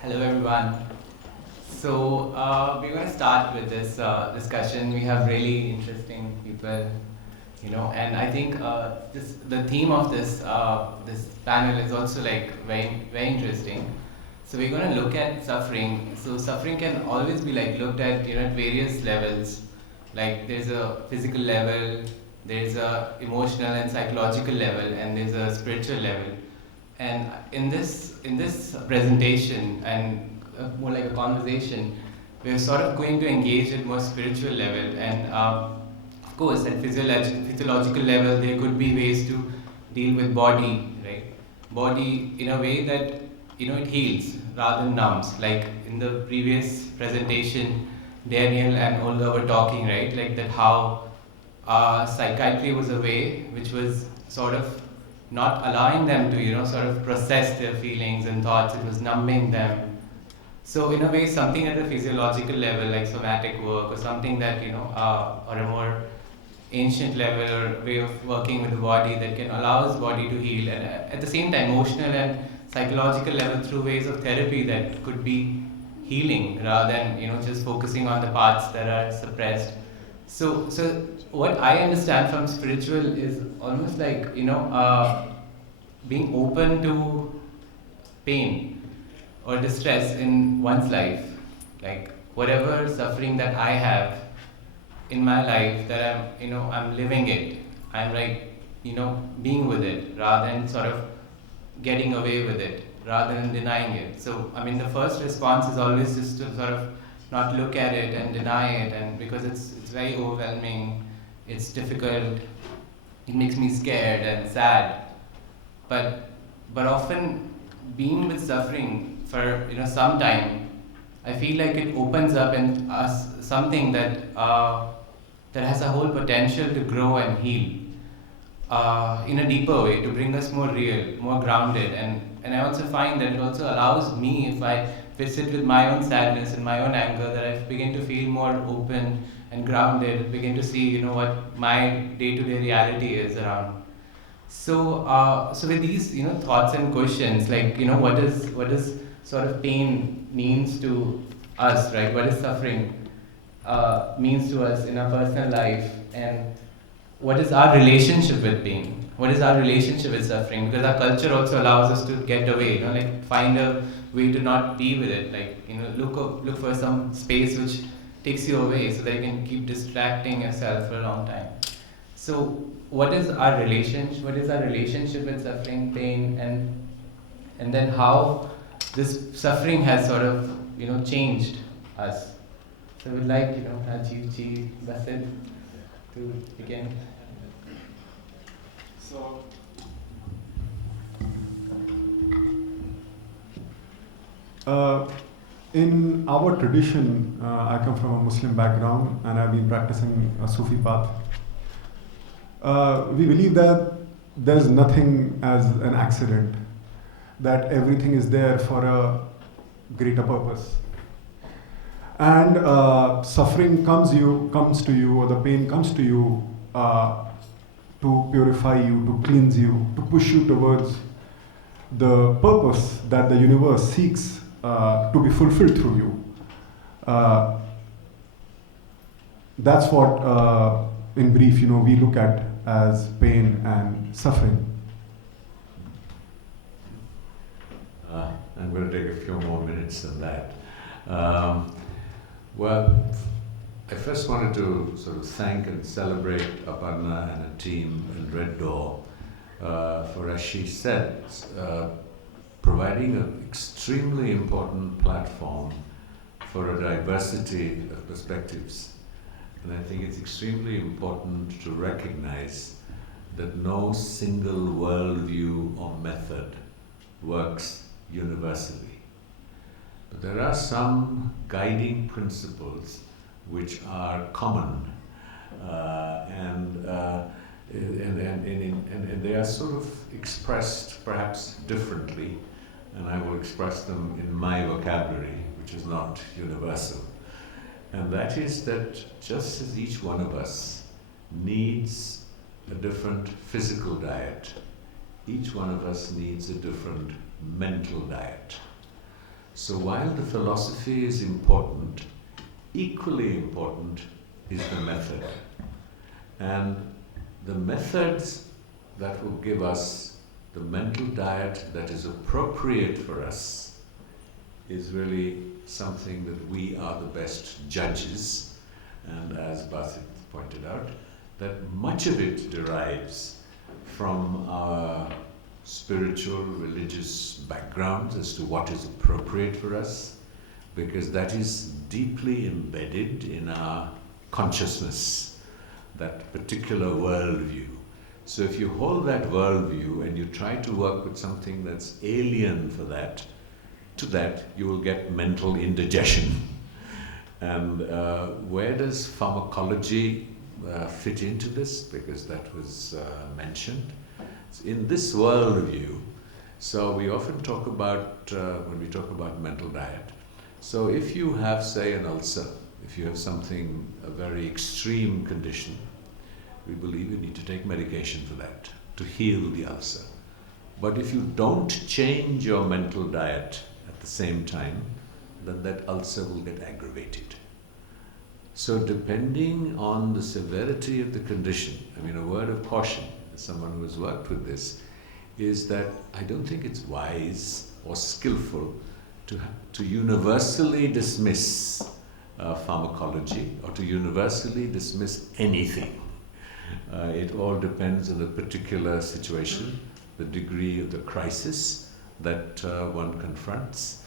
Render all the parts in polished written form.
Hello, everyone. We're going to start with this discussion. We have really interesting people, and I think the theme of this panel is also like very very interesting. So we're going to look at suffering. So suffering can always be like looked at at various levels. Like there's a physical level, there's a emotional and psychological level, and there's a spiritual level. And in this presentation and more like a conversation, we're sort of going to engage at more spiritual level. And of course, at physiological level, there could be ways to deal with body, right? Body in a way that it heals rather than numbs. Like in the previous presentation, Daniel and Olga were talking, right? Like that how psychiatry was a way which was sort of not allowing them to, sort of process their feelings and thoughts. It was numbing them. So in a way, something at a physiological level, like somatic work, or something that or a more ancient level or way of working with the body that can allow his body to heal, and at the same time, emotional and psychological level through ways of therapy that could be healing rather than just focusing on the parts that are suppressed. So what I understand from spiritual is almost like being open to pain or distress in one's life, like whatever suffering that I have in my life, that I'm living it. I'm like being with it rather than sort of getting away with it rather than denying it. So I mean the first response is always just to sort of not look at it and deny it, and because it's very overwhelming, it's difficult, it makes me scared and sad. But often being with suffering for some time, I feel like it opens up in us something that has a whole potential to grow and heal in a deeper way, to bring us more real, more grounded. And I also find that it also allows me, if I visit with my own sadness and my own anger, that I begin to feel more open and grounded, begin to see, what my day-to-day reality is around. So with these, thoughts and questions, like, what is sort of pain means to us, right? What is suffering means to us in our personal life, and what is our relationship with pain? What is our relationship with suffering? Because our culture also allows us to get away, like find a way to not be with it, like look for some space which takes you away so that you can keep distracting yourself for a long time. So, what is our relationship? What is our relationship with suffering, pain, and then how this suffering has sort of changed us? So, we'd like Rajiv ji, Basit to begin. So, in our tradition, I come from a Muslim background and I've been practicing a Sufi path. We believe that there's nothing as an accident, that everything is there for a greater purpose. And suffering comes to you, or the pain comes to you to purify you, to cleanse you, to push you towards the purpose that the universe seeks to be fulfilled through you. That's what, in brief, we look at as pain and suffering. I'm going to take a few more minutes than that. Well, I first wanted to sort of thank and celebrate Aparna and a team in Red Door for, as she said, providing an extremely important platform for a diversity of perspectives. And I think it's extremely important to recognize that no single worldview or method works universally. But there are some guiding principles which are common, and they are sort of expressed perhaps differently, and I will express them in my vocabulary, which is not universal. And that is that just as each one of us needs a different physical diet, each one of us needs a different mental diet. So while the philosophy is important, equally important is the method. And the methods that will give us the mental diet that is appropriate for us is really something that we are the best judges. And as Basit pointed out, that much of it derives from our spiritual, religious backgrounds as to what is appropriate for us, because that is deeply embedded in our consciousness, that particular worldview. So if you hold that worldview and you try to work with something that's alien for that, to that you will get mental indigestion. And where does pharmacology fit into this? Because that was mentioned. In this worldview, so we often talk about, when we talk about mental diet, so if you have, say, an ulcer, if you have something, a very extreme condition, we believe you need to take medication for that, to heal the ulcer. But if you don't change your mental diet at the same time, then that ulcer will get aggravated. So depending on the severity of the condition, I mean, a word of caution, as someone who has worked with this, is that I don't think it's wise or skillful to universally dismiss pharmacology or to universally dismiss anything. It all depends on the particular situation, the degree of the crisis that one confronts.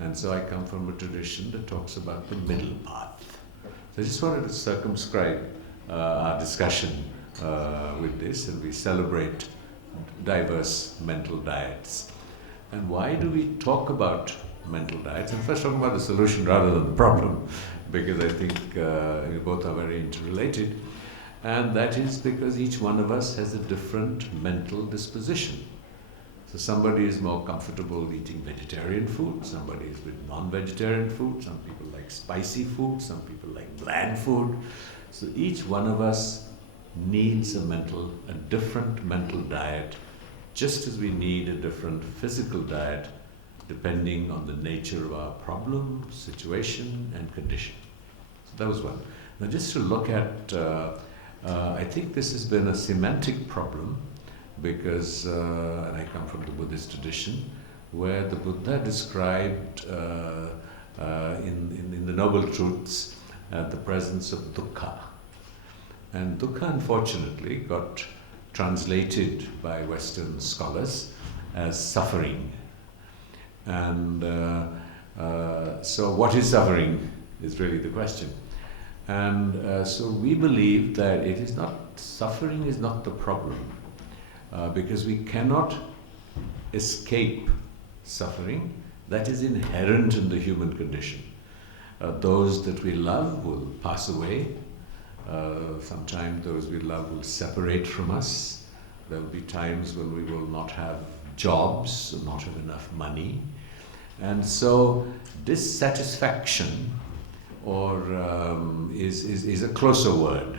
And so I come from a tradition that talks about the middle path. So I just wanted to circumscribe our discussion with this, and we celebrate diverse mental diets. And why do we talk about mental diets? And first talk about the solution rather than the problem, because I think both are very interrelated. And that is because each one of us has a different mental disposition. So somebody is more comfortable eating vegetarian food, somebody is with non-vegetarian food, some people like spicy food, some people like bland food. So each one of us needs a different mental diet, just as we need a different physical diet, depending on the nature of our problem, situation, and condition. So that was one. Now just to look at, I think this has been a semantic problem, because, and I come from the Buddhist tradition, where the Buddha described in the Noble Truths the presence of Dukkha. And Dukkha, unfortunately, got translated by Western scholars as suffering. And so what is suffering is really the question. And so we believe that it is not, suffering is not the problem, because we cannot escape suffering. That is inherent in the human condition. Those that we love will pass away. Sometimes those we love will separate from us. There will be times when we will not have jobs, not have enough money. And so dissatisfaction, or is a closer word,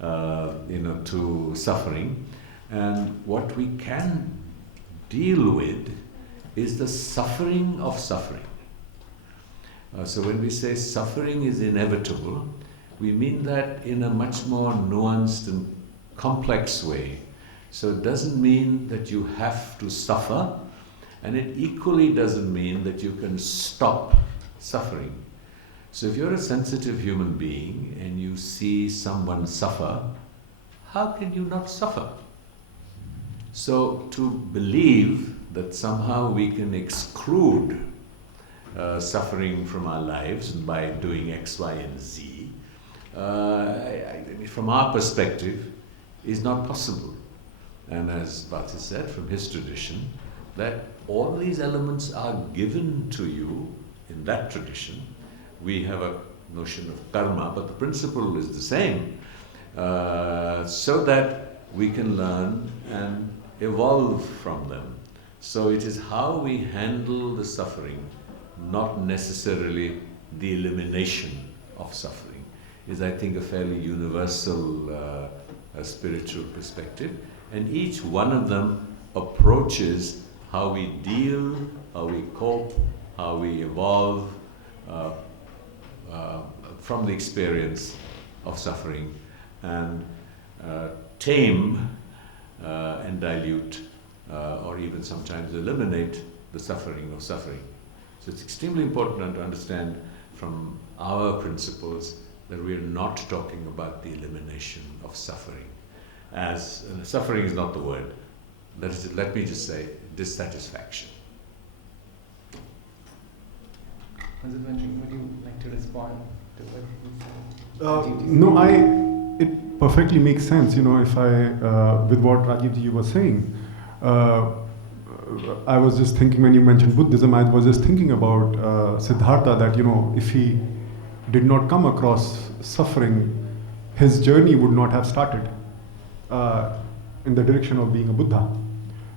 to suffering. And what we can deal with is the suffering of suffering. So when we say suffering is inevitable, we mean that in a much more nuanced and complex way. So it doesn't mean that you have to suffer, and it equally doesn't mean that you can stop suffering. So if you're a sensitive human being and you see someone suffer, how can you not suffer? So to believe that somehow we can exclude suffering from our lives and by doing X, Y, and Z, from our perspective, is not possible. And as Basit said, from his tradition, that all these elements are given to you in that tradition. We have a notion of karma, but the principle is the same, so that we can learn and evolve from them. So it is how we handle the suffering, not necessarily the elimination of suffering, is, I think, a fairly universal spiritual perspective. And each one of them approaches how we deal, how we cope how we evolve uh, from the experience of suffering and tame and dilute or even sometimes eliminate the suffering of suffering. So it's extremely important to understand from our principles that we are not talking about the elimination of suffering. As suffering is not the word. Let me just say dissatisfaction. I was wondering, would you like to respond to what he said? No, it perfectly makes sense, if with what Rajiv ji was saying. I was just thinking when you mentioned Buddhism, I was just thinking about Siddhartha, that, if he did not come across suffering, his journey would not have started in the direction of being a Buddha.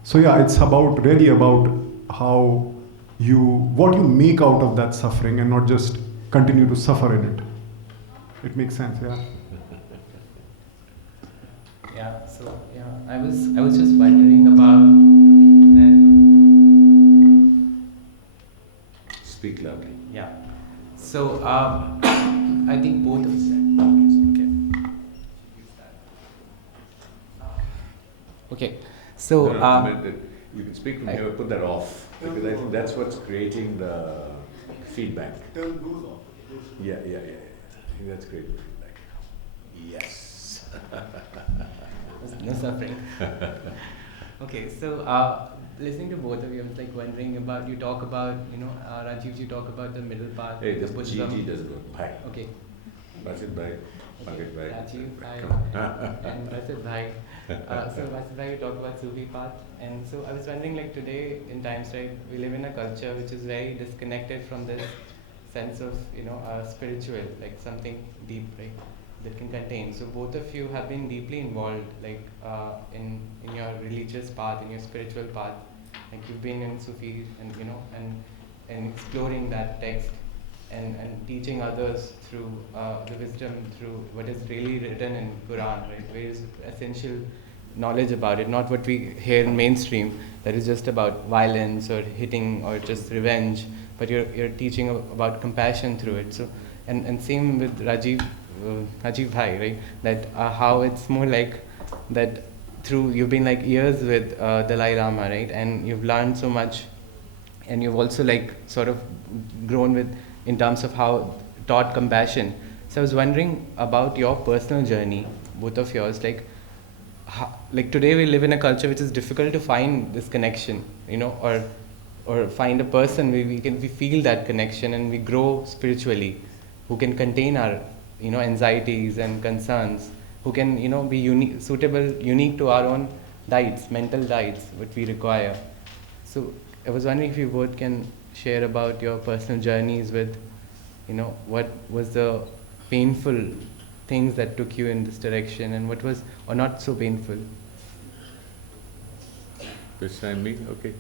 So yeah, it's really about what you make out of that suffering and not just continue to suffer in it. It makes sense, yeah. Yeah, so yeah, I was just wondering about that. Speak loudly. Yeah. So I think both of them. Okay. So you can speak from here, put that off, because I think that's what's creating the feedback. Turn those off. Yeah. I think that's great feedback. Yes. No suffering. Okay, so listening to both of you, I was like wondering about, you talk about, Rajiv, you talk about the middle path. Hey, this Buddhism. GG does good. Bye. Okay. Basit bhai, Pankaj bhai. Rajiv, bhai, and Basit bhai. So Basit bhai, you talk about Sufi path, and so I was wondering, like today in times, right, we live in a culture which is very disconnected from this sense of, spiritual, like something deep, right, that can contain. So both of you have been deeply involved, like in your religious path, in your spiritual path, like you've been in Sufi, and and exploring that text. And teaching others through the wisdom, through what is really written in Quran, right? Where is essential knowledge about it, not what we hear in mainstream, that is just about violence or hitting or just revenge, but you're teaching about compassion through it. So, and same with Rajiv bhai, right? That how it's more like that through, you've been like years with Dalai Lama, right? And you've learned so much, and you've also like sort of grown with, in terms of how taught compassion. So I was wondering about your personal journey, both of yours, like today we live in a culture which is difficult to find this connection, or find a person where we feel that connection and we grow spiritually, who can contain our, anxieties and concerns, who can, be unique to our own diets, mental diets, what we require. So I was wondering if you both can share about your personal journeys with, what was the painful things that took you in this direction, and what was, or not so painful. This time me? Okay.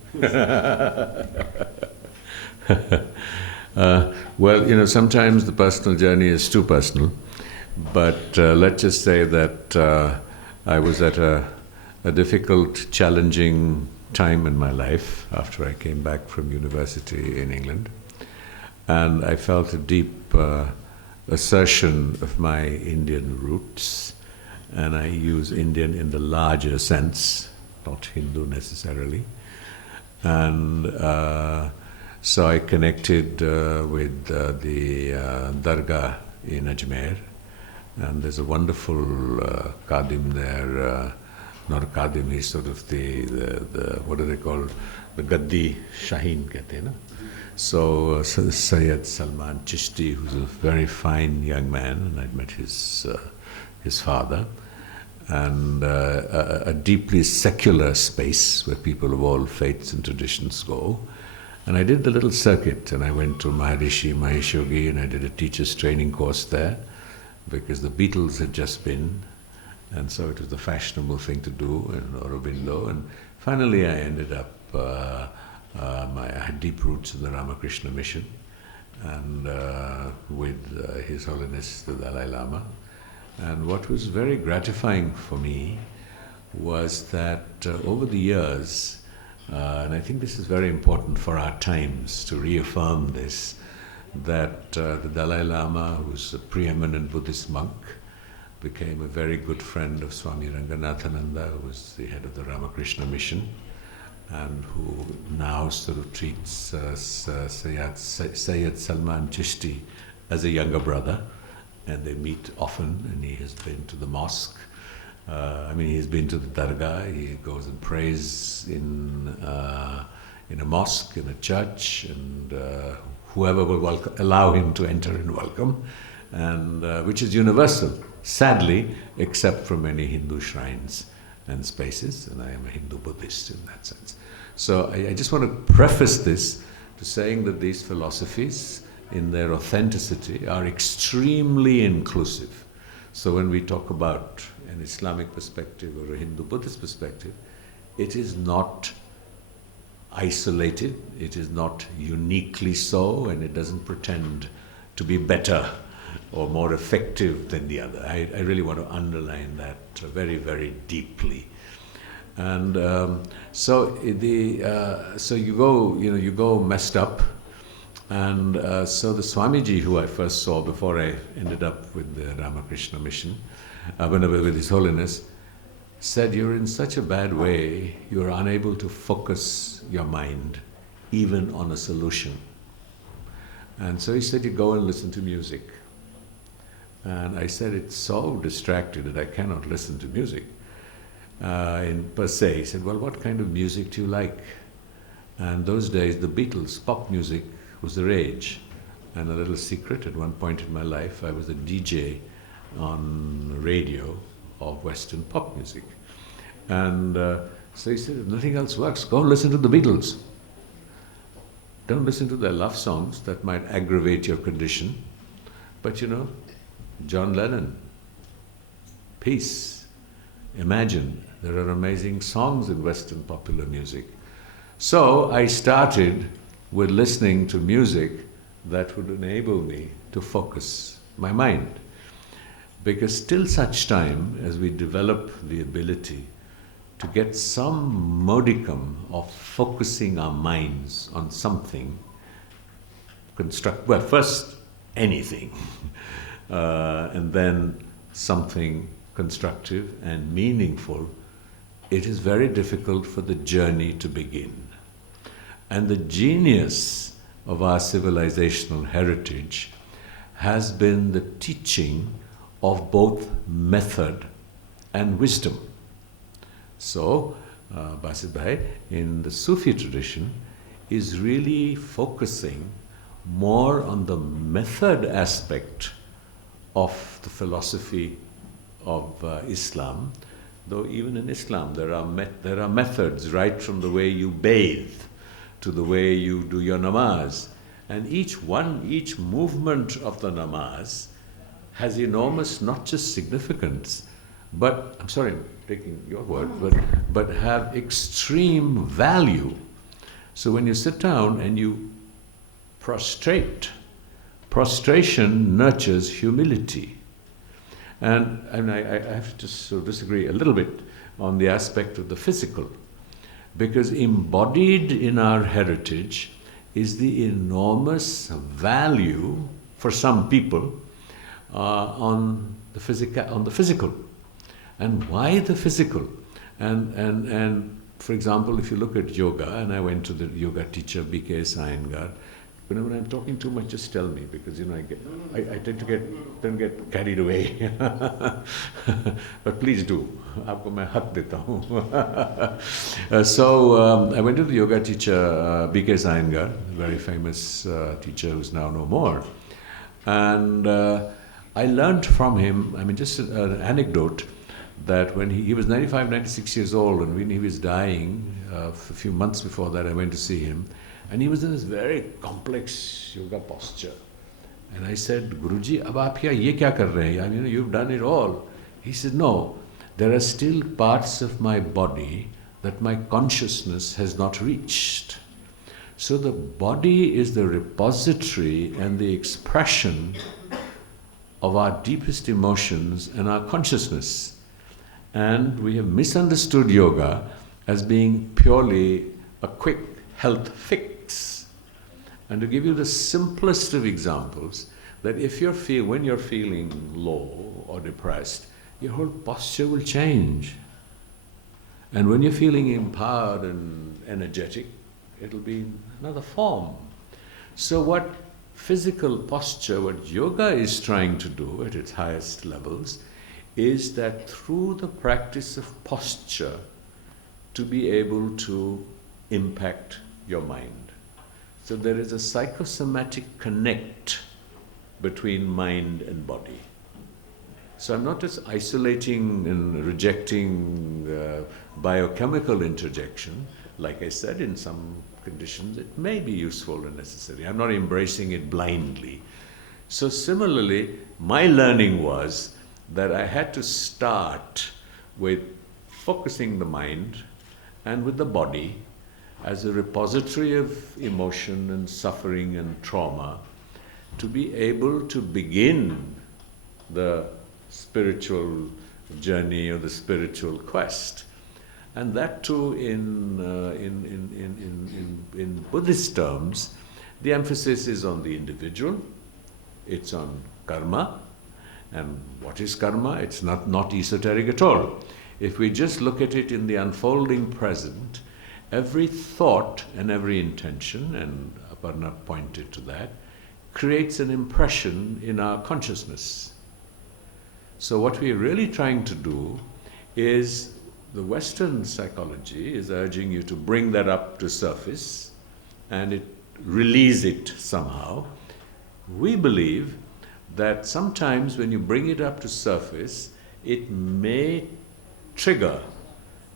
Well, sometimes the personal journey is too personal, but let's just say that I was at a difficult, challenging time in my life after I came back from university in England, and I felt a deep assertion of my Indian roots, and I use Indian in the larger sense, not Hindu necessarily, and so I connected with the Dargah in Ajmer, and there's a wonderful Kadim there. Not a Kadim, he's sort of the what do they call, the Gaddi Shaheen kehte hain na? So Sayyid Salman Chishti, who's a very fine young man, and I'd met his father, and a deeply secular space where people of all faiths and traditions go. And I did the little circuit, and I went to Maharishi Mahesh Yogi, and I did a teacher's training course there, because the Beatles had just been, and so it was the fashionable thing to do in Aurobindo. And finally I ended up, I had deep roots in the Ramakrishna mission, and with His Holiness the Dalai Lama. And what was very gratifying for me was that over the years And I think this is very important for our times to reaffirm this, that the Dalai Lama, who's a preeminent Buddhist monk, became a very good friend of Swami Ranganathananda, who was the head of the Ramakrishna mission, and who now sort of treats Sayyid Salman Chishti as a younger brother, and they meet often, and he has been to the mosque. He's been to the dargah, he goes and prays in a mosque, in a church, and whoever will allow him to enter and welcome, and which is universal, sadly, except for many Hindu shrines and spaces, and I am a Hindu Buddhist in that sense. So I just want to preface this to saying that these philosophies, in their authenticity, are extremely inclusive. So when we talk about an Islamic perspective or a Hindu Buddhist perspective, it is not isolated, it is not uniquely so, and it doesn't pretend to be better or more effective than the other. I really want to underline that very, very deeply. And so you go messed up. And so the Swamiji, who I first saw before I ended up with the Ramakrishna mission, with His Holiness, said, "You're in such a bad way, you're unable to focus your mind even on a solution." And so he said, "You go and listen to music." And I said, "It's so distracted that I cannot listen to music per se." He said, "Well, what kind of music do you like?" And those days, the Beatles, pop music, was the rage. And a little secret, at one point in my life, I was a DJ on radio of Western pop music. And so he said, "If nothing else works, go listen to the Beatles. Don't listen to their love songs, that might aggravate your condition. But John Lennon, Peace, Imagine, there are amazing songs in Western popular music." So I started with listening to music that would enable me to focus my mind. Because till such time as we develop the ability to get some modicum of focusing our minds on something, first anything, and then something constructive and meaningful, it is very difficult for the journey to begin. And the genius of our civilizational heritage has been the teaching of both method and wisdom. So, Basit Bhai, in the Sufi tradition, is really focusing more on the method aspect of the philosophy of Islam, though even in Islam there are methods, right from the way you bathe to the way you do your namaz. And each movement of the namaz has enormous, not just significance, but, I'm sorry, I'm taking your word, but have extreme value. So when you sit down and you prostrate, prostration nurtures humility. And I have to just sort of disagree a little bit on the aspect of the physical, because embodied in our heritage is the enormous value for some people on the physical. And why the physical? And for example, if you look at yoga, and I went to the yoga teacher, B.K. Iyengar, when I'm talking too much, just tell me, because I tend to get carried away. But please do. Aapko main hak deta hu. So I went to the yoga teacher, B.K. Iyengar, a very famous teacher who's now no more. And I learned from him, just an anecdote, that when he was 95, 96 years old, and when he was dying, a few months before that, I went to see him, and he was in this very complex yoga posture. And I said, "Guruji, ab aap ye kya kar rahe hain? You've done it all." He said, "No, there are still parts of my body that my consciousness has not reached." So the body is the repository and the expression of our deepest emotions and our consciousness. And we have misunderstood yoga as being purely a quick health fix. And to give you the simplest of examples, that if when you're feeling low or depressed, your whole posture will change. And when you're feeling empowered and energetic, it'll be another form. So what physical posture, what yoga is trying to do at its highest levels, is that through the practice of posture, to be able to impact your mind. So there is a psychosomatic connect between mind and body. So I'm not just isolating and rejecting biochemical interjection. Like I said, in some conditions it may be useful and necessary. I'm not embracing it blindly. So similarly, my learning was that I had to start with focusing the mind and with the body as a repository of emotion and suffering and trauma, to be able to begin the spiritual journey or the spiritual quest. And that too, in Buddhist terms, the emphasis is on the individual, it's on karma. And what is karma? It's not esoteric at all. If we just look at it in the unfolding present, every thought and every intention, and Aparna pointed to that, creates an impression in our consciousness. So what we're really trying to do is, the Western psychology is urging you to bring that up to surface and release it somehow. We believe that sometimes when you bring it up to surface, it may trigger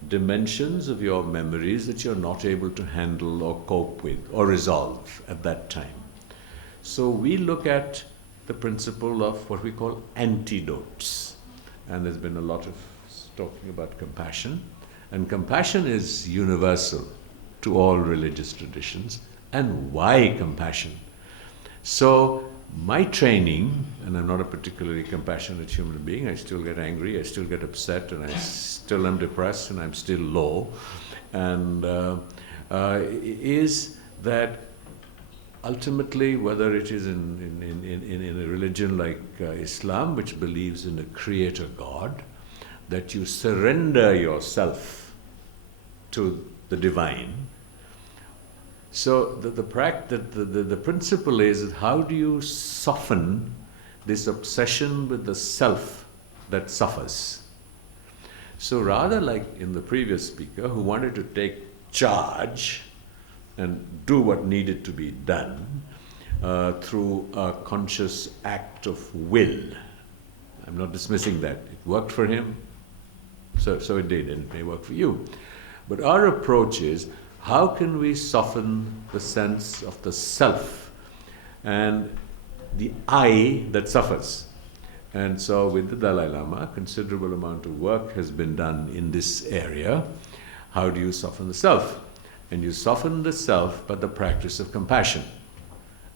dimensions of your memories that you're not able to handle or cope with or resolve at that time. So we look at the principle of what we call antidotes. And there's been a lot of talking about compassion. And compassion is universal to all religious traditions. And why compassion? So my training, and I'm not a particularly compassionate human being, I still get angry, I still get upset, and I still am depressed, and I'm still low, and is that ultimately, whether it is in a religion like Islam, which believes in a creator God, that you surrender yourself to the divine. So the principle is that how do you soften this obsession with the self that suffers? So rather like in the previous speaker who wanted to take charge and do what needed to be done through a conscious act of will. I'm not dismissing that. It worked for him, so it did, and it may work for you. But our approach is, how can we soften the sense of the self and the I that suffers? And so with the Dalai Lama, a considerable amount of work has been done in this area. How do you soften the self? And you soften the self by the practice of compassion.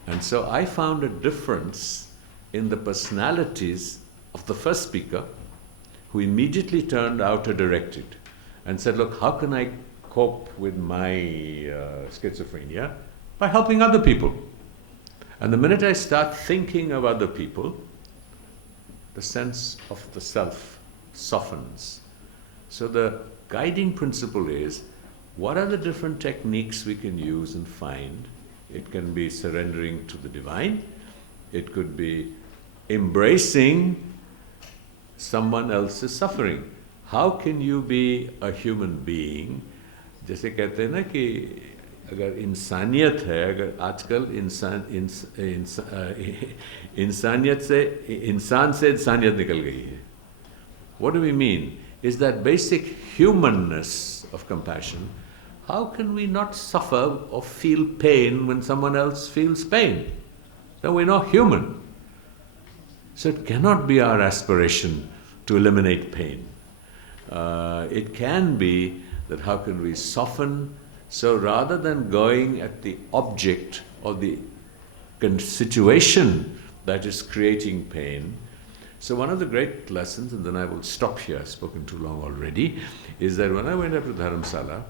And so I found a difference in the personalities of the first speaker, who immediately turned outer-directed and said, look, how can I cope with my schizophrenia? By helping other people. And the minute I start thinking of other people, the sense of the self softens. So the guiding principle is, what are the different techniques we can use and find? It can be surrendering to the divine. It could be embracing someone else's suffering. How can you be a human being? जैसे कहते हैं ना कि अगर इंसानियत है, अगर आजकल इंसानियत से इंसानियत निकल गई है. What do we mean? Is that basic humanness of compassion. How can we not suffer or feel pain when someone else feels pain? No, we're not human. So it cannot be our aspiration to eliminate pain. It can be that how can we soften, so rather than going at the object or the situation that is creating pain. So one of the great lessons, and then I will stop here, I've spoken too long already, is that when I went up to Dharamsala,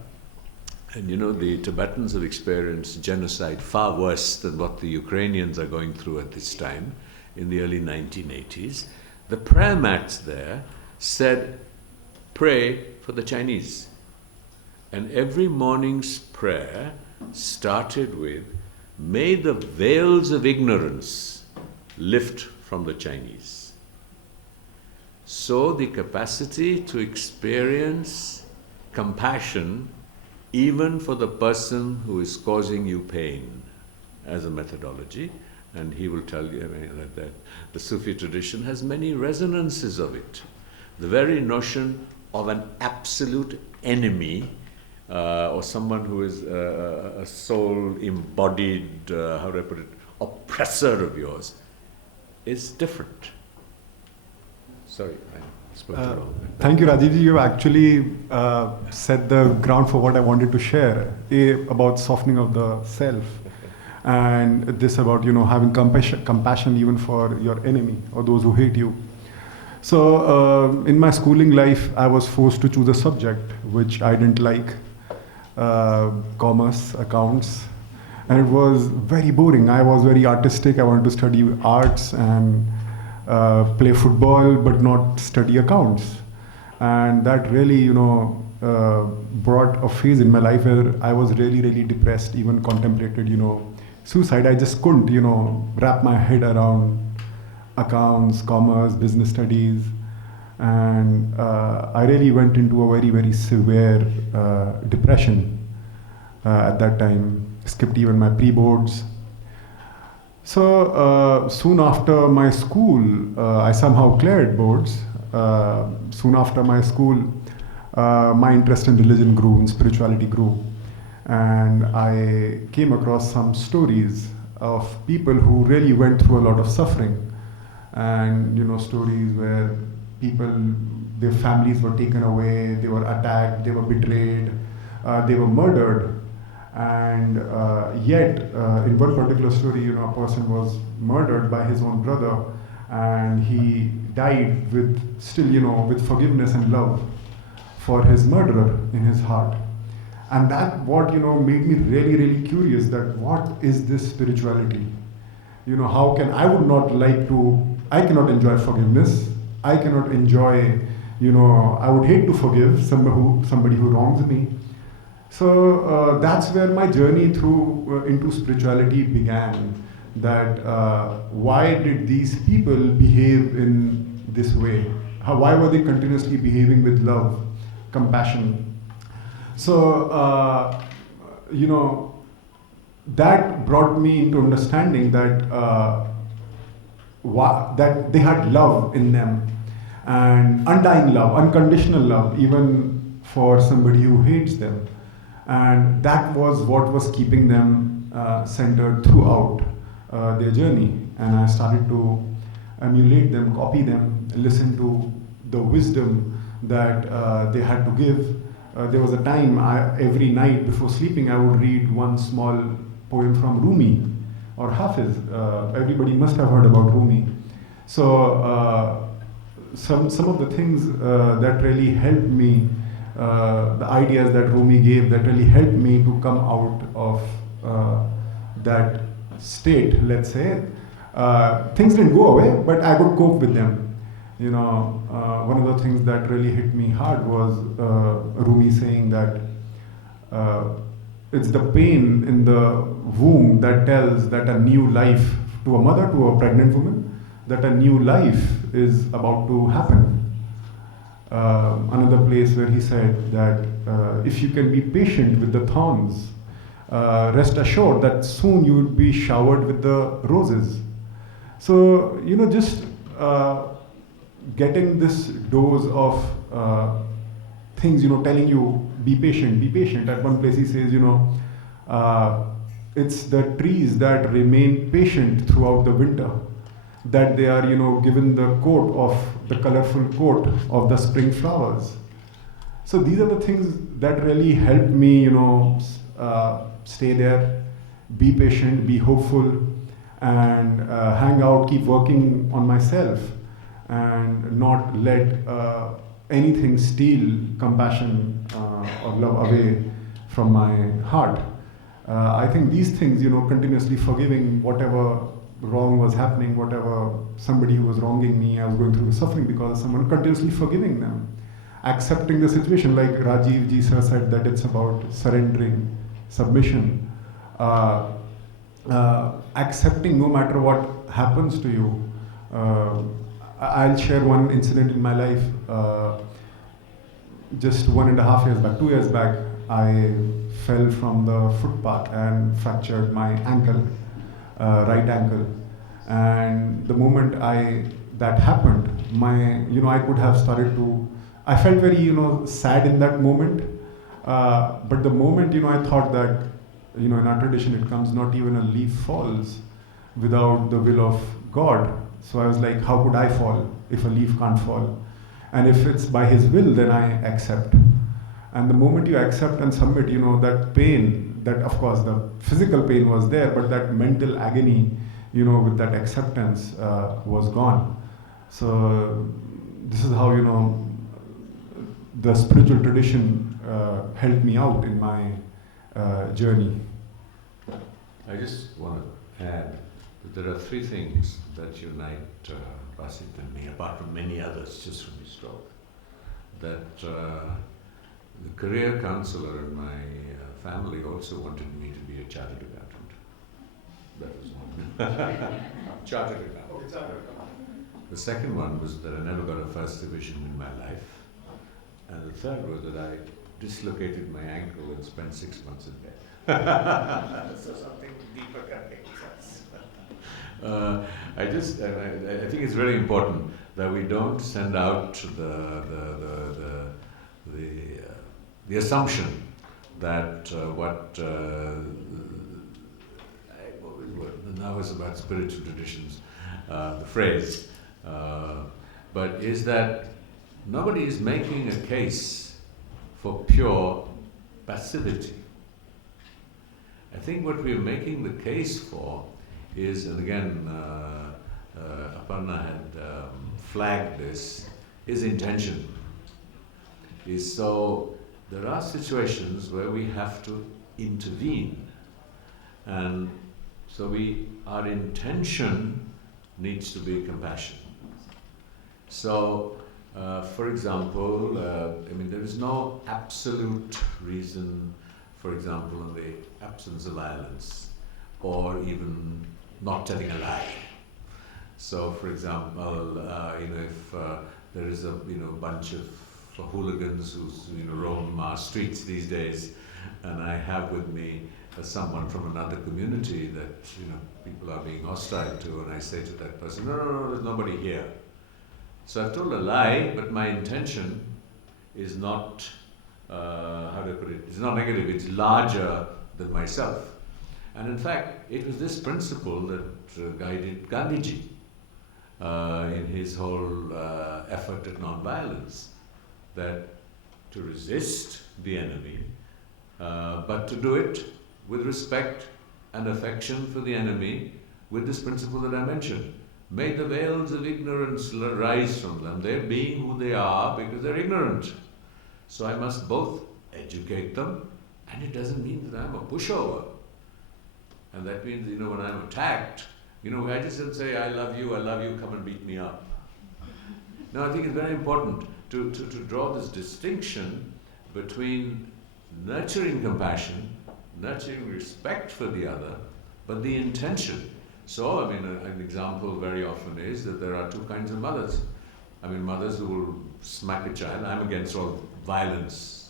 And you know, the Tibetans have experienced genocide far worse than what the Ukrainians are going through at this time in the early 1980s. The prayer mats there said, pray for the Chinese. And every morning's prayer started with, may the veils of ignorance lift from the Chinese. So the capacity to experience compassion even for the person who is causing you pain as a methodology, and he will tell you that the Sufi tradition has many resonances of it. The very notion of an absolute enemy or someone who is a soul embodied, how do I put it, oppressor of yours is different. Sorry, I spoke too long. Thank you, Rajiv. You actually set the ground for what I wanted to share about softening of the self, and this about having compassion even for your enemy or those who hate you. So in my schooling life, I was forced to choose a subject which I didn't like, commerce, accounts, and it was very boring. I was very artistic. I wanted to study arts and play football, but not study accounts. And that really, brought a phase in my life where I was really, really depressed, even contemplated, suicide. I just couldn't, wrap my head around accounts, commerce, business studies. And I really went into a very, very severe depression at that time. Skipped even my pre-boards. So soon after my school, I somehow cleared boards. Soon after my school, my interest in religion grew, in spirituality grew. And I came across some stories of people who really went through a lot of suffering. And, stories where people, their families were taken away, they were attacked, they were betrayed, they were murdered. And yet, in one particular story, a person was murdered by his own brother, and he died with still, with forgiveness and love for his murderer in his heart. And that what, made me really, really curious that what is this spirituality? How can, I cannot enjoy forgiveness. I cannot enjoy, I would hate to forgive somebody who wrongs me. So that's where my journey into spirituality began. That why did these people behave in this way? Why were they continuously behaving with love, compassion? So that brought me into understanding that that they had love in them, and undying love, unconditional love, even for somebody who hates them. And that was what was keeping them centered throughout their journey. And I started to emulate them, copy them, listen to the wisdom that they had to give. There was a time, every night before sleeping, I would read one small poem from Rumi or Hafiz. Everybody must have heard about Rumi. So some of the things that really helped me, the ideas that Rumi gave, that really helped me to come out of that state, let's say. Things didn't go away, but I could cope with them. One of the things that really hit me hard was Rumi saying that it's the pain in the womb that tells that a new life, to a mother, to a pregnant woman, that a new life is about to happen. Another place where he said that if you can be patient with the thorns, rest assured that soon you will be showered with the roses. So, just getting this dose of things, telling you, be patient, be patient. At one place he says, it's the trees that remain patient throughout the winter, that they are, given the colorful coat of the spring flowers. So these are the things that really help me, stay there, be patient, be hopeful, and hang out, keep working on myself, and not let anything steal compassion or love away from my heart. I think these things, continuously forgiving whatever wrong was happening, whatever somebody who was wronging me, I was going through suffering because of someone, continuously forgiving them, accepting the situation. Like Rajiv ji sir said, that it's about surrendering, submission, accepting no matter what happens to you. I'll share one incident in my life. Just 1.5 years back, 2 years back, I fell from the footpath and fractured my ankle, right ankle. And the moment that happened, I could have started to, I felt very, sad in that moment. But the moment, I thought that, in our tradition, it comes not even a leaf falls without the will of God. So I was like, how could I fall if a leaf can't fall? And if it's by His will, then I accept. And the moment you accept and submit, that pain, that of course the physical pain was there, but that mental agony, with that acceptance was gone. So this is how, the spiritual tradition helped me out in my journey. I just want to add that there are three things that unite Basit and me, apart from many others, just from his talk. That the career counselor in my family also wanted me to be a chartered accountant. That was one. Chartered accountant. The second one was that I never got a first division in my life. And the third was that I dislocated my ankle and spent 6 months in bed. So something deeper can make sense. I think it's very important that we don't send out the assumption that now is about spiritual traditions, the phrase, but is that nobody is making a case for pure passivity. I think what we're making the case for is, and again, Aparna had flagged this, is intention. So there are situations where we have to intervene, and so our intention needs to be compassion. So, for example, there is no absolute reason, for example, in the absence of violence, or even not telling a lie. So, for example, if there is a bunch of hooligans who roam our streets these days, and I have with me someone from another community that people are being hostile to, and I say to that person, no, there's nobody here. So I've told a lie, but my intention is not, how do I put it, it's not negative, it's larger than myself. And in fact, it was this principle that guided Gandhiji in his whole effort at non-violence, that to resist the enemy, but to do it with respect and affection for the enemy, with this principle that I mentioned. May the veils of ignorance rise from them. They're being who they are because they're ignorant. So I must both educate them, and it doesn't mean that I'm a pushover. And that means, when I'm attacked, I just don't say, I love you, come and beat me up. Now, I think it's very important to draw this distinction between nurturing compassion, nurturing respect for the other, but the intention. So, an example very often is that there are two kinds of mothers. Mothers who will smack a child. I'm against all violence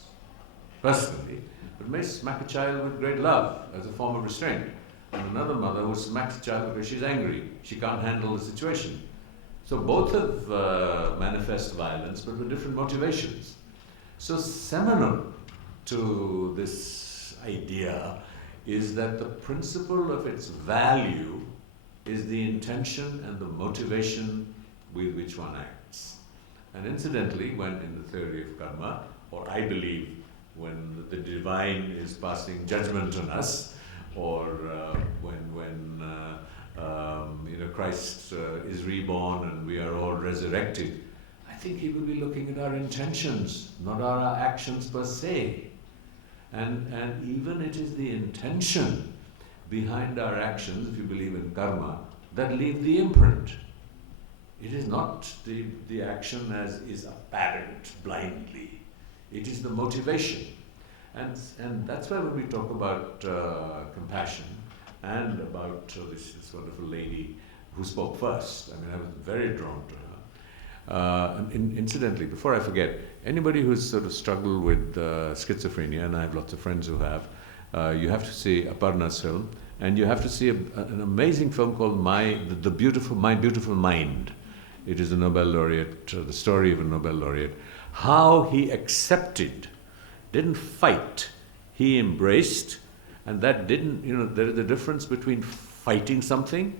personally, but may smack a child with great love as a form of restraint. And another mother who smacks a child because she's angry. She can't handle the situation. So both have manifest violence, but with different motivations. So seminal to this idea is that the principle of its value is the intention and the motivation with which one acts. And incidentally, when in the theory of karma, or I believe when the divine is passing judgment on us, or when Christ is reborn and we are all resurrected, I think he will be looking at our intentions, not our actions per se. And even it is the intention behind our actions, if you believe in karma, that leave the imprint. It is not the action as is apparent blindly. It is the motivation. And that's why when we talk about compassion and about this wonderful lady who spoke first, I mean, I was very drawn to her. Incidentally, before I forget, anybody who's sort of struggled with schizophrenia, and I have lots of friends who have, you have to see Aparna's film, and you have to see an amazing film called My Beautiful Mind. It is a Nobel laureate, the story of a Nobel laureate. How he accepted, didn't fight, he embraced, and that didn't, there is a difference between fighting something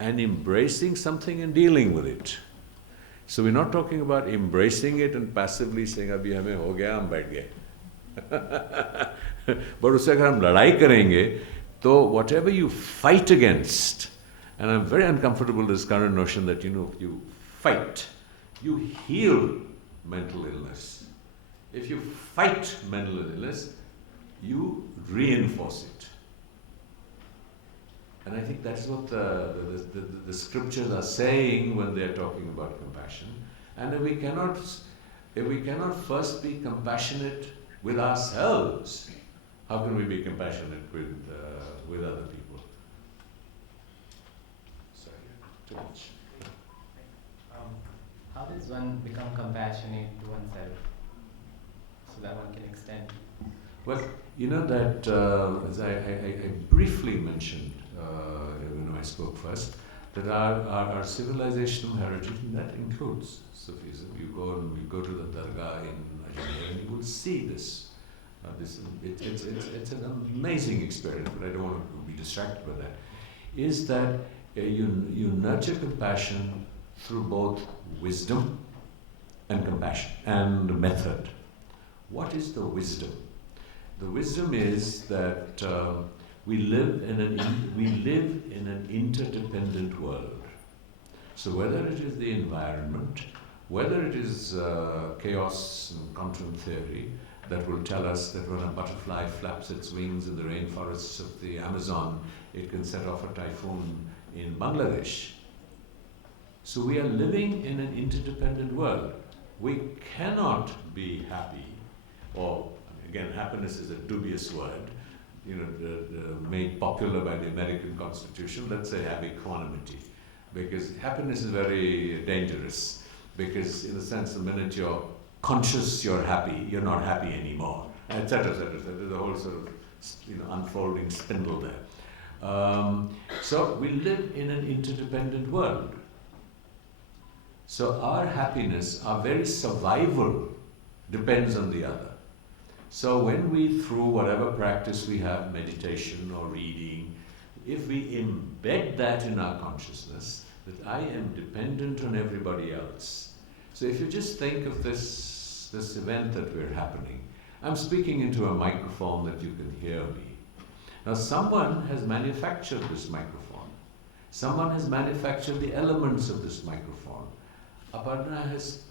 and embracing something and dealing with it. So we're not talking about embracing it and passively saying, abhi hame ho gaya, hum baith gaye. But usse agar hum ladai karenge, so whatever you fight against, and I'm very uncomfortable with this current notion that, you fight, you heal mental illness. If you fight mental illness, you reinforce it. And I think that's what the scriptures are saying when they're talking about compassion. And if we cannot first be compassionate with ourselves, how can we be compassionate with other people? Sorry, too much. How does one become compassionate to oneself so that one can extend? Well, that as I briefly mentioned when I spoke first, that our civilizational heritage, and that includes Sufism. You go to the Dargah in Ajmer and you will see this. It's an amazing experience, but I don't want to be distracted by that. Is that you nurture compassion through both wisdom and compassion and method. What is the wisdom? The wisdom is that we live in an interdependent world. So whether it is the environment, whether it is chaos and quantum theory that will tell us that when a butterfly flaps its wings in the rainforests of the Amazon, it can set off a typhoon in Bangladesh. So we are living in an interdependent world. We cannot be happy, or again, happiness is a dubious word, made popular by the American Constitution. Let's say have equanimity, because happiness is very dangerous. Because in a sense, the minute you're conscious you're happy, you're not happy anymore, etc., etc., etc. There's a whole sort of unfolding spindle there. So we live in an interdependent world. So our happiness, our very survival, depends on the other. So when we, through whatever practice we have, meditation or reading, if we embed that in our consciousness, that I am dependent on everybody else. So if you just think of this event that we're happening, I'm speaking into a microphone that you can hear me. Now someone has manufactured this microphone. Someone has manufactured the elements of this microphone. Aparna has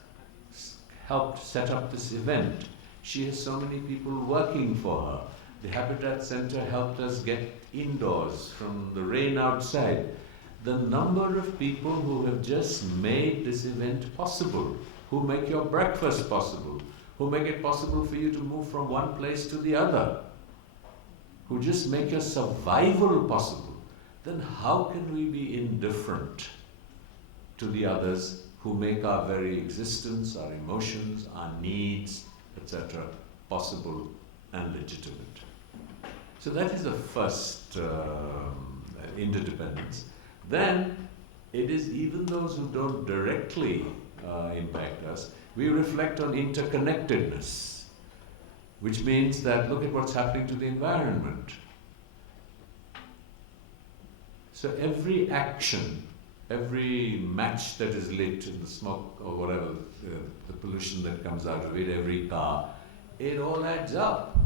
helped set up this event. She has so many people working for her. The Habitat Center helped us get indoors from the rain outside. The number of people who have just made this event possible, who make your breakfast possible, who make it possible for you to move from one place to the other, who just make your survival possible, then how can we be indifferent to the others who make our very existence, our emotions, our needs, etc., possible and legitimate? So that is the first interdependence. Then it is even those who don't directly impact us, we reflect on interconnectedness, which means that look at what's happening to the environment. So every action, every match that is lit in the smoke or whatever, the pollution that comes out of it, every car, it all adds up.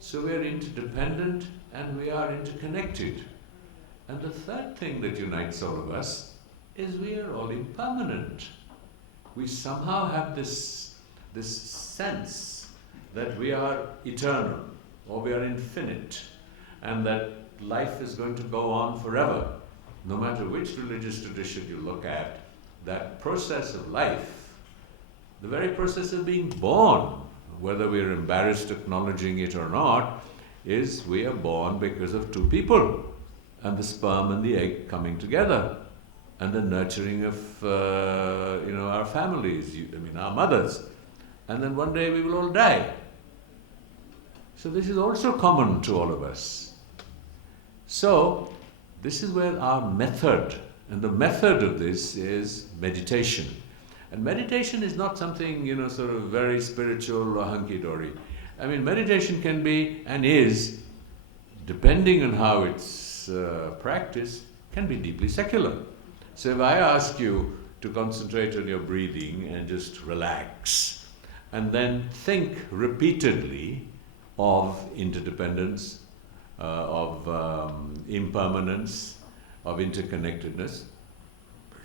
So we are interdependent and we are interconnected. And the third thing that unites all of us is we are all impermanent. We somehow have this sense that we are eternal. or we are infinite, and that life is going to go on forever. No matter which religious tradition you look at, that process of life, the very process of being born, whether we're embarrassed acknowledging it or not, is we are born because of two people, and the sperm and the egg coming together, and the nurturing of our families, our mothers, and then one day we will all die. So this is also common to all of us. So this is where our method, and the method of this is meditation. And meditation is not something, sort of very spiritual or hunky-dory. I mean, meditation can be, and is, depending on how it's practiced, can be deeply secular. So if I ask you to concentrate on your breathing and just relax, and then think repeatedly of interdependence, of impermanence, of interconnectedness,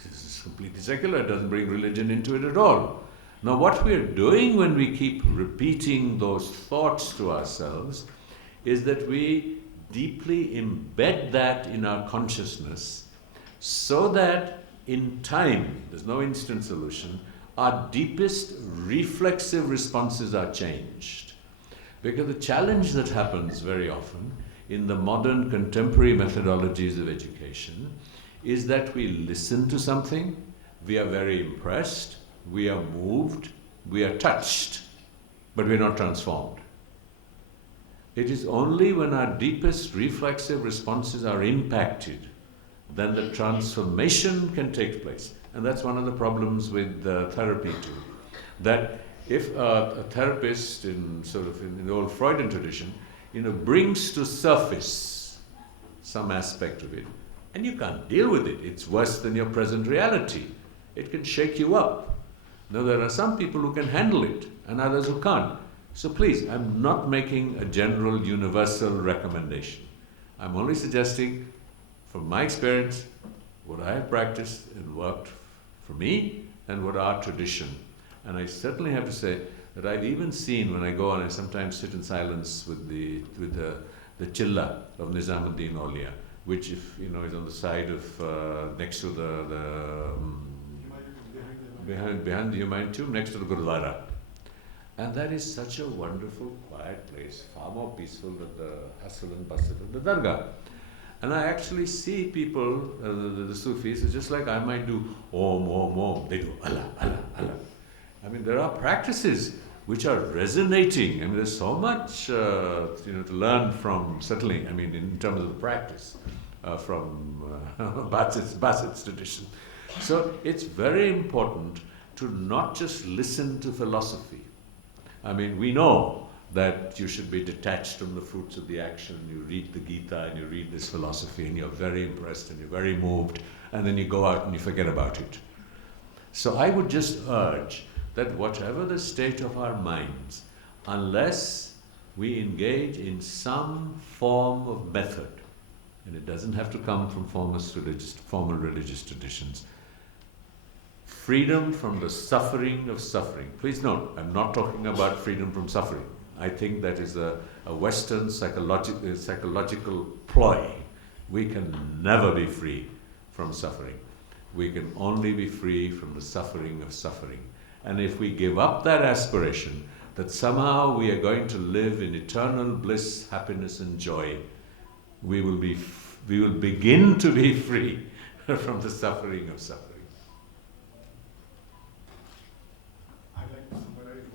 this is completely secular. It doesn't bring religion into it at all. Now what we're doing when we keep repeating those thoughts to ourselves is that we deeply embed that in our consciousness, so that in time, there's no instant solution, our deepest reflexive responses are changed. Because the challenge that happens very often in the modern contemporary methodologies of education is that we listen to something, we are very impressed, we are moved, we are touched, but we're not transformed. It is only when our deepest reflexive responses are impacted then the transformation can take place. And that's one of the problems with therapy too. That if a therapist in the old Freudian tradition, brings to surface some aspect of it, and you can't deal with it, it's worse than your present reality. It can shake you up. Now there are some people who can handle it and others who can't. So please, I'm not making a general universal recommendation. I'm only suggesting, from my experience, what I have practiced and worked for me and what our tradition. And I certainly have to say that I've even seen, when I go and I sometimes sit in silence with the chilla of Nizamuddin Aulia, which is on the side of, next to behind the Humayun tomb, next to the Gurdwara. And that is such a wonderful, quiet place, far more peaceful than the hustle and bustle of the Dargah. And I actually see people, the Sufis, it's just like I might do Om, Om, Om. They do Allah, Allah, Allah. I mean, there are practices which are resonating. I mean, there's so much to learn from, certainly, in terms of the practice, from Basit's tradition. So it's very important to not just listen to philosophy. We know that you should be detached from the fruits of the action. You read the Gita and you read this philosophy and you're very impressed and you're very moved, and then you go out and you forget about it. So I would just urge that whatever the state of our minds, unless we engage in some form of method, and it doesn't have to come from formal religious traditions, freedom from the suffering of suffering. Please note, I'm not talking about freedom from suffering. I think that is a Western psychological ploy. We can never be free from suffering. We can only be free from the suffering of suffering. And if we give up that aspiration, that somehow we are going to live in eternal bliss, happiness and joy, we will begin to be free from the suffering of suffering.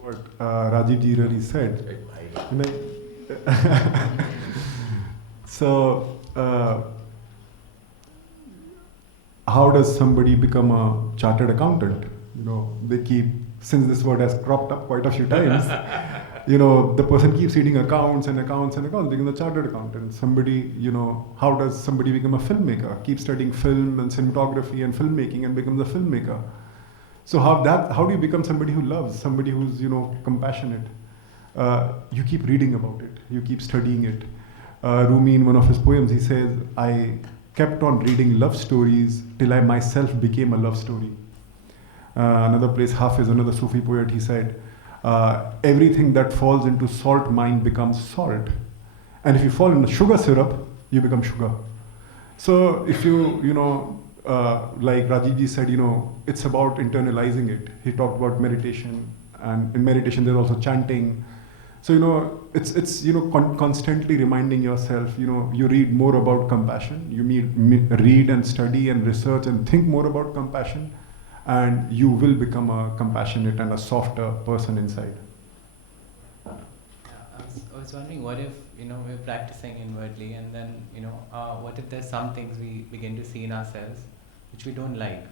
What Rajiv ji really said. So, how does somebody become a chartered accountant? They keep, since this word has cropped up quite a few times, the person keeps reading accounts and accounts and accounts, becomes a chartered accountant. Somebody, how does somebody become a filmmaker? Keep studying film and cinematography and filmmaking and becomes a filmmaker. So how do you become somebody who loves, somebody who's, compassionate? You keep reading about it, you keep studying it. Rumi, in one of his poems, he says, I kept on reading love stories till I myself became a love story. Another place, Hafiz, another Sufi poet, he said, everything that falls into salt mine becomes salt. And if you fall in the sugar syrup, you become sugar. So if you, like Rajivji said, it's about internalizing it. He talked about meditation, and in meditation there's also chanting. So, it's constantly reminding yourself, you read more about compassion, you read and study and research and think more about compassion, and you will become a compassionate and a softer person inside. I was wondering, what if we're practicing inwardly, and then what if there's some things we begin to see in ourselves which we don't like,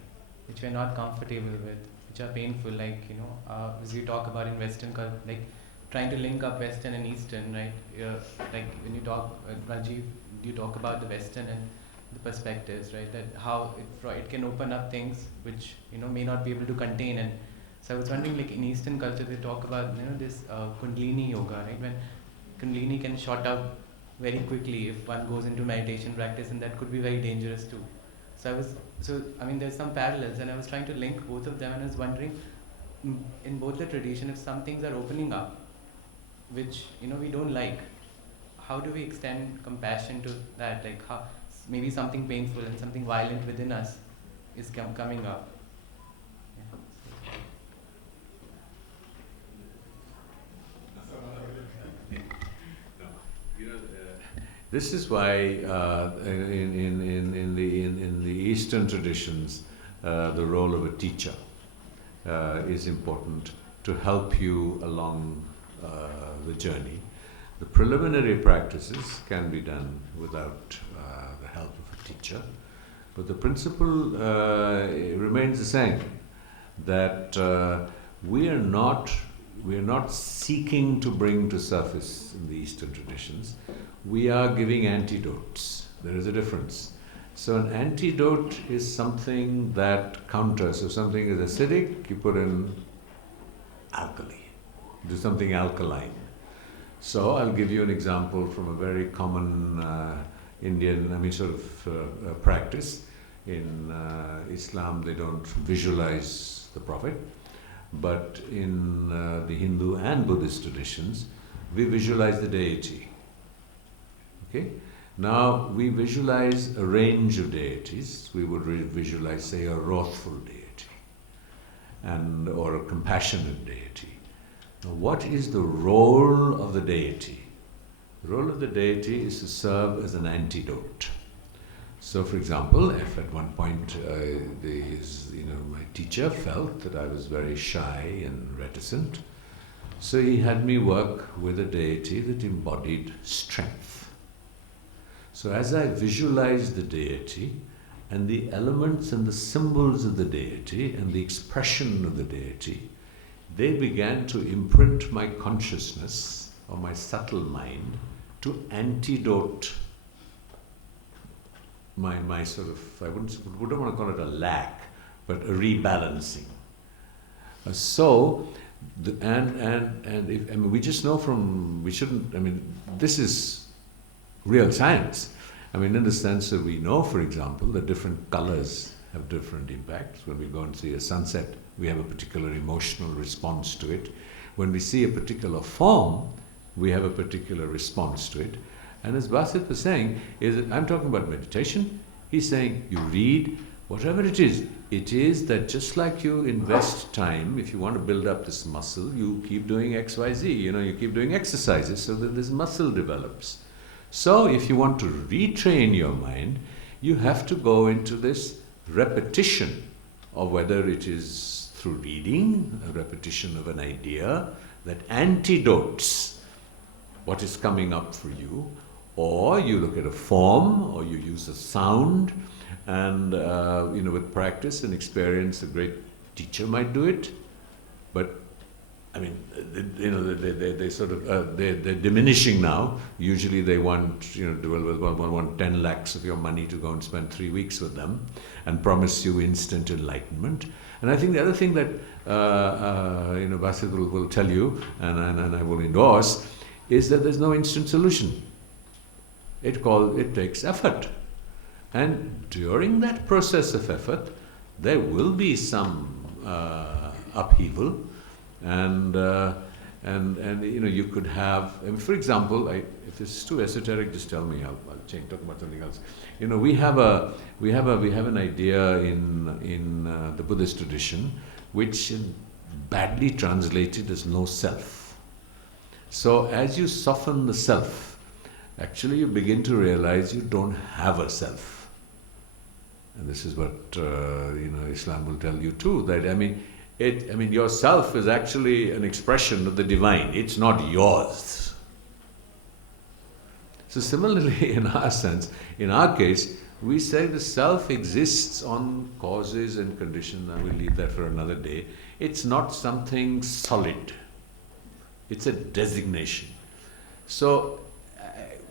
which we're not comfortable with, which are painful, like as you talk about in Western culture, like trying to link up Western and Eastern, right? Like when you talk, Rajiv, you talk about the Western and the perspectives, right? That how it can open up things which may not be able to contain. And so I was wondering, like in Eastern culture, they talk about this Kundalini yoga, right? When Kundalini can shot up very quickly if one goes into meditation practice, and that could be very dangerous too. So there's some parallels, and I was trying to link both of them, and I was wondering, in both the tradition, if some things are opening up, which we don't like, how do we extend compassion to that? Like how maybe something painful and something violent within us is coming up. This is why in the Eastern traditions, the role of a teacher is important to help you along the journey. The preliminary practices can be done without the help of a teacher, but the principle remains the same, that we are not seeking to bring to surface in the Eastern traditions. We are giving antidotes. There is a difference. So an antidote is something that counters. If something is acidic, you put in alkali. Do something alkaline. So I'll give you an example from a very common Indian, practice. In Islam, they don't visualize the Prophet, but in the Hindu and Buddhist traditions, we visualize the deity. Okay? Now, we visualize a range of deities. We would visualize, say, a wrathful deity, or a compassionate deity. Now, what is the role of the deity? The role of the deity is to serve as an antidote. So, for example, if at one point my teacher felt that I was very shy and reticent, so he had me work with a deity that embodied strength. So as I visualized the deity and the elements and the symbols of the deity and the expression of the deity, they began to imprint my consciousness or my subtle mind to antidote my sort of, I wouldn't want to call it a lack, but a rebalancing. We just know this is real science. In the sense that we know, for example, that different colors have different impacts. When we go and see a sunset, we have a particular emotional response to it. When we see a particular form, we have a particular response to it. And as Basit was saying, I'm talking about meditation. He's saying you read, whatever it is that just like you invest time, if you want to build up this muscle, you keep doing XYZ, you keep doing exercises so that this muscle develops. So if you want to retrain your mind, you have to go into this repetition of whether it is through reading, a repetition of an idea that antidotes what is coming up for you, or you look at a form, or you use a sound, and with practice and experience, a great teacher might do it. But they're diminishing now. Usually they want 10 lakhs of your money to go and spend 3 weeks with them and promise you instant enlightenment. And I think the other thing that Basit will tell you, and I will endorse, is that there's no instant solution. It takes effort. And during that process of effort, there will be some upheaval, and And you could have, for example, if this is too esoteric, just tell me. I'll change, talk about something else. We have an idea in the Buddhist tradition, which badly translated as no self. So as you soften the self, actually you begin to realize you don't have a self. And this is what Islam will tell you too. That your self is actually an expression of the divine. It's not yours. So similarly, in our sense, in our case, we say the self exists on causes and conditions. I will leave that for another day. It's not something solid. It's a designation. So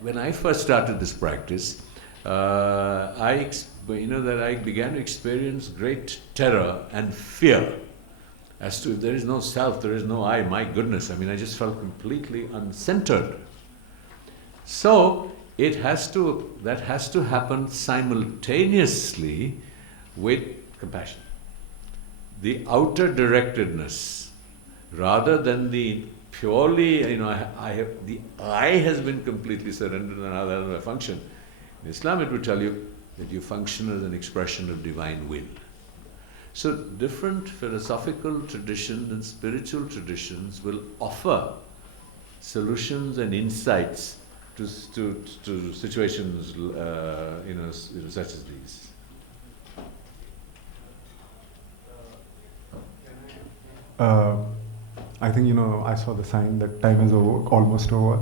when I first started this practice, I began to experience great terror and fear as to if there is no self, there is no I. My goodness, I just felt completely uncentered. So that has to happen simultaneously with compassion. The outer directedness, rather than the purely, the I has been completely surrendered and how that I function. In Islam, it would tell you that you function as an expression of divine will. So different philosophical traditions and spiritual traditions will offer solutions and insights to situations, such as these. I think, I saw the sign that time is almost over.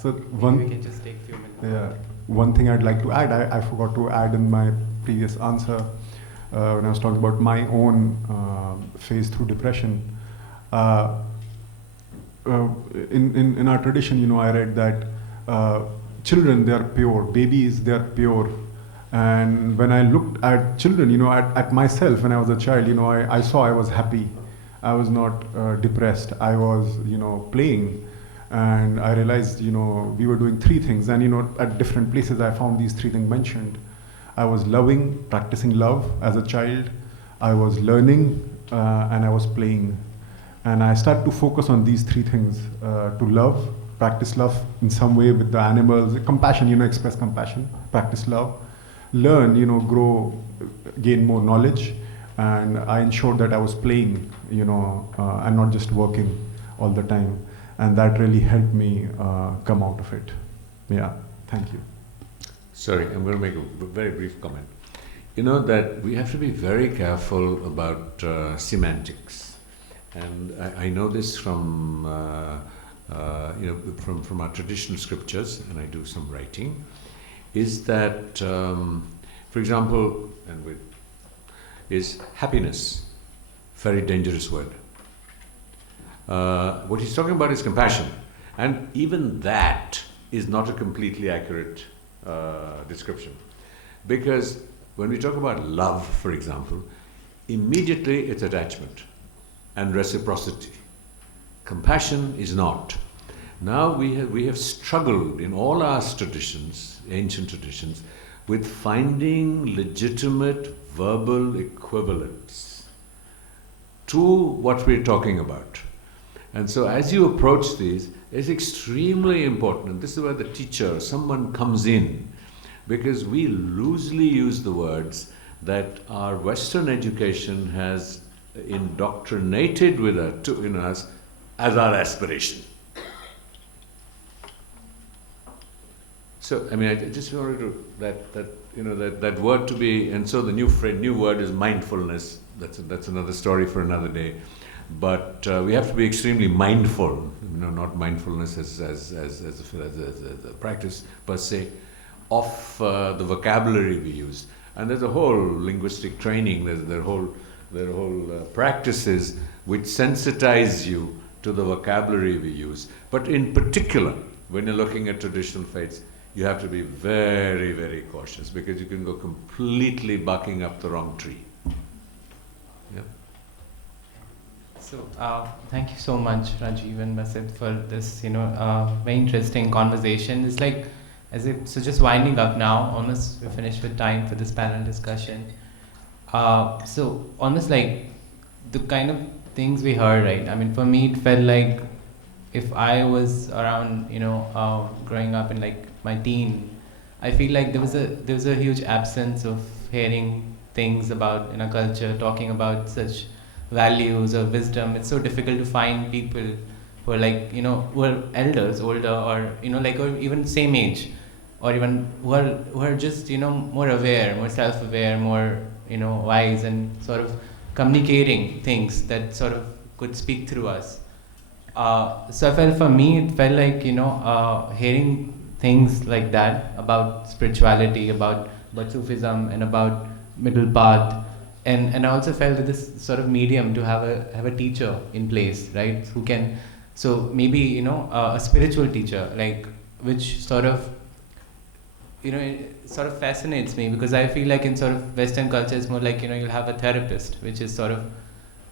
So Maybe we can just take a few minutes. Yeah, one thing I'd like to add, I forgot to add in my previous answer when I was talking about my own phase through depression. In our tradition, I read that children, they are pure, babies, they are pure. And when I looked at children, at myself when I was a child, I saw I was happy. I was not depressed. I was, playing. And I realized, we were doing three things. And, at different places I found these three things mentioned. I was loving, practicing love as a child. I was learning, and I was playing. And I started to focus on these three things, to love, practice love in some way with the animals, compassion, express compassion, practice love, learn, grow, gain more knowledge. And I ensured that I was playing, and not just working all the time. And that really helped me come out of it. Yeah, thank you. Sorry, I'm going to make a very brief comment. That we have to be very careful about semantics. And I know this from our traditional scriptures, and I do some writing, is that, for example, is happiness, very dangerous word. What he's talking about is compassion, and even that is not a completely accurate description, because when we talk about love, for example, immediately it's attachment and reciprocity. Compassion is not. Now we have struggled in all our traditions, ancient traditions, with finding legitimate verbal equivalents to what we're talking about. And so as you approach these, it's extremely important, and this is where the teacher, someone comes in, because we loosely use the words that our Western education has indoctrinated in us as our aspiration. So, I just wanted to, that word to be, and so the new word is mindfulness. That's another story for another day. But we have to be extremely mindful, not mindfulness as a practice per se, of the vocabulary we use. And there's a whole linguistic training, there are whole practices which sensitize you to the vocabulary we use. But in particular, when you're looking at traditional faiths, you have to be very, very cautious, because you can go completely barking up the wrong tree. Yeah. So, thank you so much, Rajiv and Basit, for this, very interesting conversation. It's like, so just winding up now, almost we're finished with time for this panel discussion. So, almost like the kind of things we heard, right? For me, it felt like if I was around, growing up in like my teen, I feel like there was a huge absence of hearing things about in a culture, talking about such values or wisdom. It's so difficult to find people who are like, who are elders, older, or like, or even same age, or even who are just more aware, more self-aware, more wise, and sort of communicating things that sort of could speak through us. So I felt, for me, it felt like hearing things like that about spirituality, about Sufism, and about middle path, and I also felt that this sort of medium to have a teacher in place, right? Who can, so maybe a spiritual teacher, like, which sort of it sort of fascinates me, because I feel like in sort of Western culture it's more like you'll have a therapist, which is sort of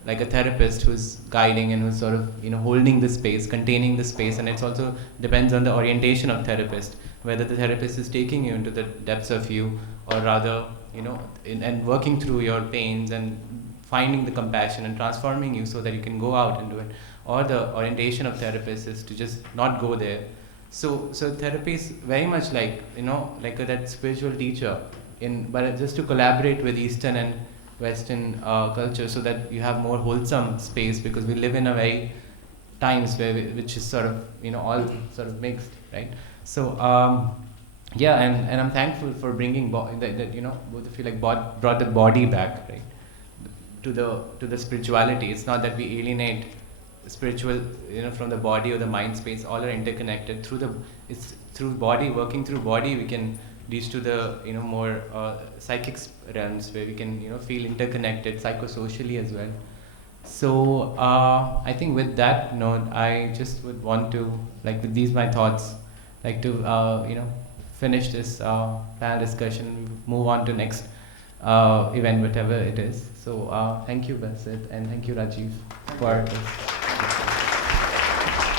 like a therapist who's guiding and who's sort of holding the space, containing the space, and it's also depends on the orientation of therapist, whether the therapist is taking you into the depths of you, or rather and working through your pains and finding the compassion and transforming you so that you can go out and do it, or the orientation of therapist is to just not go there. So therapy is very much like like that spiritual teacher, but just to collaborate with Eastern and Western culture, so that you have more wholesome space, because we live in a very times which is sort of all sort of mixed, right? So yeah, and I'm thankful for bringing that both of you like brought the body back, right, to the spirituality. It's not that we alienate spiritual from the body or the mind space. All are interconnected it's through body, working through body, we can reach to the more psychic realms, where we can feel interconnected psychosocially as well. So I think with that note, I just would want to, like, with these my thoughts, like to finish this panel discussion, move on to next event, whatever it is. So thank you, Basit, and thank you, Rajiv, for this.